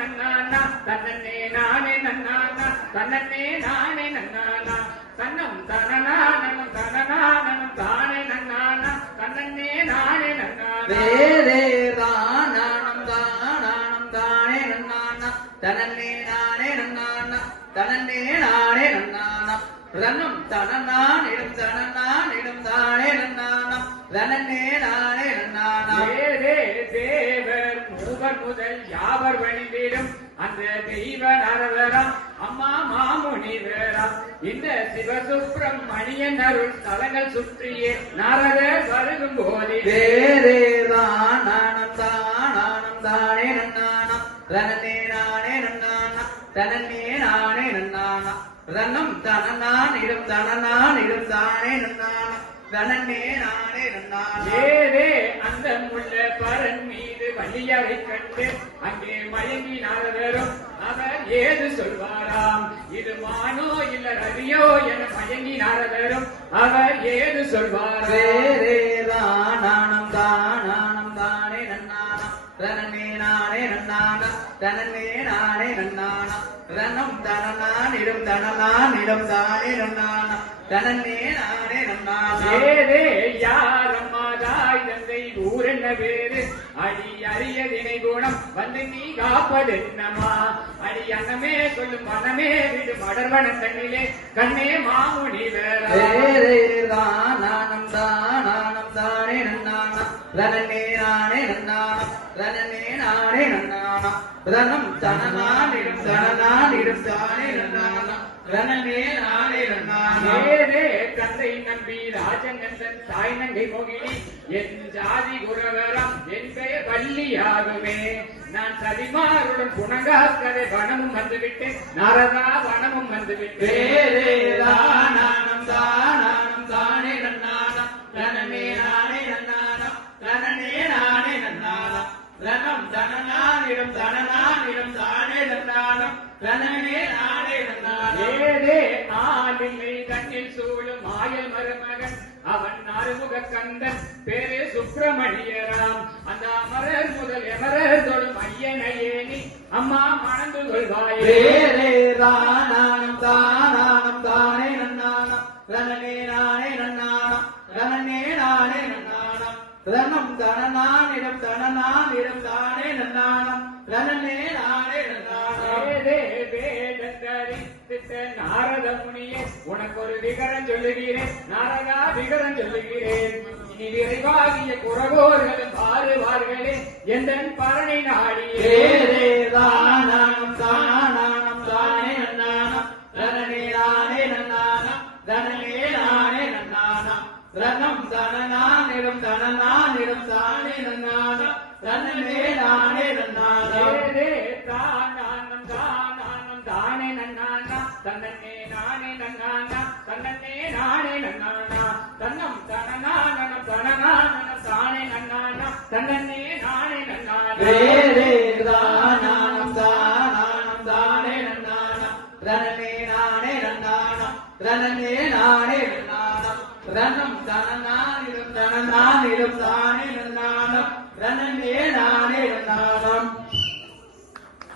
நன்னானா தன்னே நானே நன்னானா தன்னே நானே நன்னானா தன்னம் தனநானனம் தனநானனம் தானே நன்னானா தன்னே நானே நன்னானா வேரே ராணானம் தானானம் தானே நன்னானா தனன்னே நானே நன்னானா தனன்னே நானே நன்னானா ரன்னம் தனநானிடம் தனநானிடம் தானே நன்னானா தனன்னே நானே நன்னானா வேரே தேவர் மூவர் முதல் யாவர் வழிவிடும் அந்த தெய்வ நரதரம் அம்மா மாமுனிவரம் இந்த சிவசுப்பிரமணியன் அருள் தலங்கள் சுற்றியே நரதர் வருகும் போதே வேரே ராணானம் தானானம் தானே நன்னானா தனன்னே நானே நன்னானா தனன்னே நானே நன்னானா ரன்னம் தனநானிடம் தனநானிடம் தானே நன்னானா தனன்னே நானே நன்னானா ஏதே அந்த முள்ள பரன் மீது வள்ளியரை கண்டு அங்கே மயங்கி நாரதரும் அவர் ஏது சொல்வாராம் இது மானோ இல்ல ரவியோ என மயங்கி நாரதரும் அவர் ஏது சொல்வாராம் வேரே ராணானம் தானானம் தானே நன்னானா தனன்னே நானே நன்னானா தனன்னே நானே நன்னானா ரன்னம் தனநானிடம் தனநானிடம் தானே நன்னானா தனன்னே நானே நன்னானா ஏதே யாரம்மா தாய் தந்தை ஊரென்ன பேரு அடி அரிய தினை குணம் வந்து நீ காப்பதென்னமா அடி அன்னமே சொல்லும் மனமே விடு மடர்வன தண்ணிலே கண்ணே மாமுனி வேரே ராணானம் தானானம் தானே நன்னானா தனன்னே நானே நன்னானா தனன்னே நானே நன்னானா ரன்னம் தனநானிடம் தனநானிடம் தானே நன்னானா தனன்னே நானே நன்னானா ஏதே தந்தை நம்பி ராஜநந்தன் தாய் நங்கை மோகினி என் ஜாதி குரவரம் என் பெயர் வள்ளியாகுமே நான் சதிமாருடன் புனங்காக்கரை வனமும் வந்துவிட்டேன் நாரதா வனமும் வந்துவிட்டேன் வேரே ராணானம் தானானம் தானே நன்னானா தனன்னே நானே நன்னானா தனன்னே நானே நன்னானா ரன்னம் தனநானிடம் தனநானிடம் தானே நன்னானா தனன்னே நானே நன்னானா ஏதே ஆளில்லை கண்ணில் சூழும் ஆயல் மருமகன் அவன் ஆறுமுக கந்தன் பேரு சுப்பிரமணியராம் அந்த அமரர் முதல் எமரர் தொழும் ஐயனையே நீ அம்மா மணந்து கொள்வாயே வேரே ராணானம் தானானம் தானே நன்னானா தனன்னே நானே நன்னானா தனன்னே நானே நன்னானா ரன்னம் தனநானிடம் தனநானிடம் தானே நன்னானா தனன்னே நானே நன்னானா ஏதே வேதந்தரித்த நாரத முனியே உனக்கு ஒரு விகரம் சொல்லுகிறேன் நாரதா விகரம் சொல்லுகிறேன் இனி விரைவாகிய குறவோர்களும் பாருவார்களே எந்தன் பரணி நாடியே வேரே ராணானம் தானானம் தானே நன்னானா தனன்னே நானே நன்னானா தனன்னே நானே நன்னானா ரன்னம் தனநானிடம் தனநானிடம் தானே நன்னானா தனன்னே நானே நன்னானா ஏதே தானானம் தானானம் தானே நன்னானா தன்னே நானே நன்னானா தன்னே நானே நன்னானா தன்னம் தனநானனம் தனநானனம் தானே நன்னானா தன்னே நானே நன்னானா வேரே ராணானம் தானானம் தானே நன்னானா தனன்னே நானே நன்னானா தனன்னே நானே நன்னானா ரன்னம் தனநானிடம் தனநானிடம் தானே நன்னானா தனன்னே நானே நன்னானா